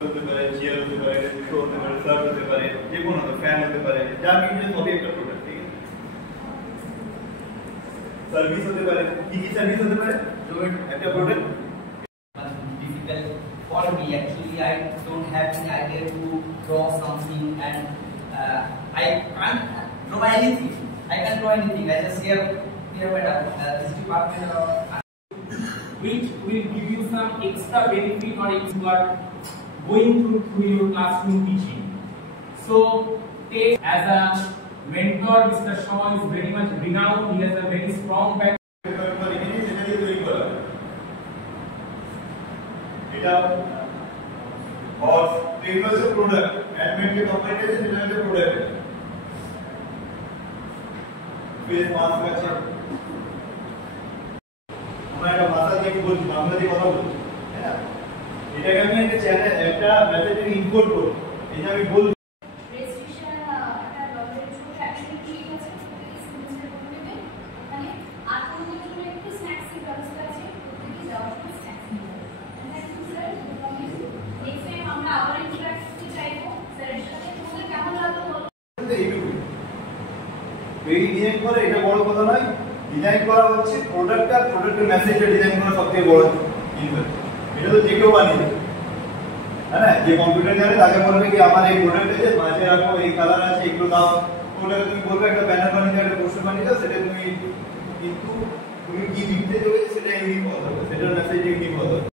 হতে পারে, চেয়ার হতে পারে, জুতো হতে পারে, শার্ট হতে পারে, যে কোনো ফ্যান হতে পারে, যা কিছু সবই একটা প্রোডাক্ট। ঠিক আছে, সার্ভিস হতে পারে, কি কি সার্ভিস হতে পারে একটা product. Difficult for me actually. I don't have any idea to draw something, and I can't draw anything. I can't draw anything. I just hear this department which will give you some extra benefit or if you are going through your classroom teaching. So, take as a mentor, Mr. Shaw is very much renowned. He has a very strong background. এটা और टेबल से product admit के कंपैरेटिव से general product face mask আছে আমরা একটা ভাষা দিয়ে বলছি, বাংলা দিয়ে কথা বলছি, তাই না? এটাকে আমি একটা চ্যানেল একটা মেসেজে ইনকোড করব, এটা আমি বলবো রেজিস্ট্রেশন একটা লটের ছোট অ্যাকশন ঠিক আছে, প্লিজ মিস্টার করবে মানে আর কোনো জন্য একটু স্ন্যাক্স এর ব্যবস্থা আছে, প্রত্যেকই যাওয়ার সময় স্ন্যাক্স নিয়ে thank you sir. Next time আমরা আবার ইন্টারঅ্যাক্ট করতে চাইবো স্যারের সাথে। তোমাদের কেমন লাগলো বলো। এই ডিজাইন করে এটা বড় কথা নয়, ডিজাইন করা হচ্ছে প্রোডাক্ট আর প্রোডাক্টের মেসেজটা ডিজাইন করা সবথেকে বড় জিনিস। এটা তো যে কেউ বানিয়ে দেবে, হ্যাঁ না? যে কম্পিউটার জানে তাকে বলবে কি আমার এই প্রোডাক্ট আছে, মাঝে রাখো, এই কালার আছে, এগুলো দাও। ওটাকে তুমি বলবে একটা ব্যানার বানিয়ে দাও, একটা পোস্টার বানিয়ে দাও, সেটা তুমি কিন্তু তুমি কি লিখতে চলেছো সেটা ইউনিক হতে হবে, সেটার মেসেজ ইউনিক হতে হবে।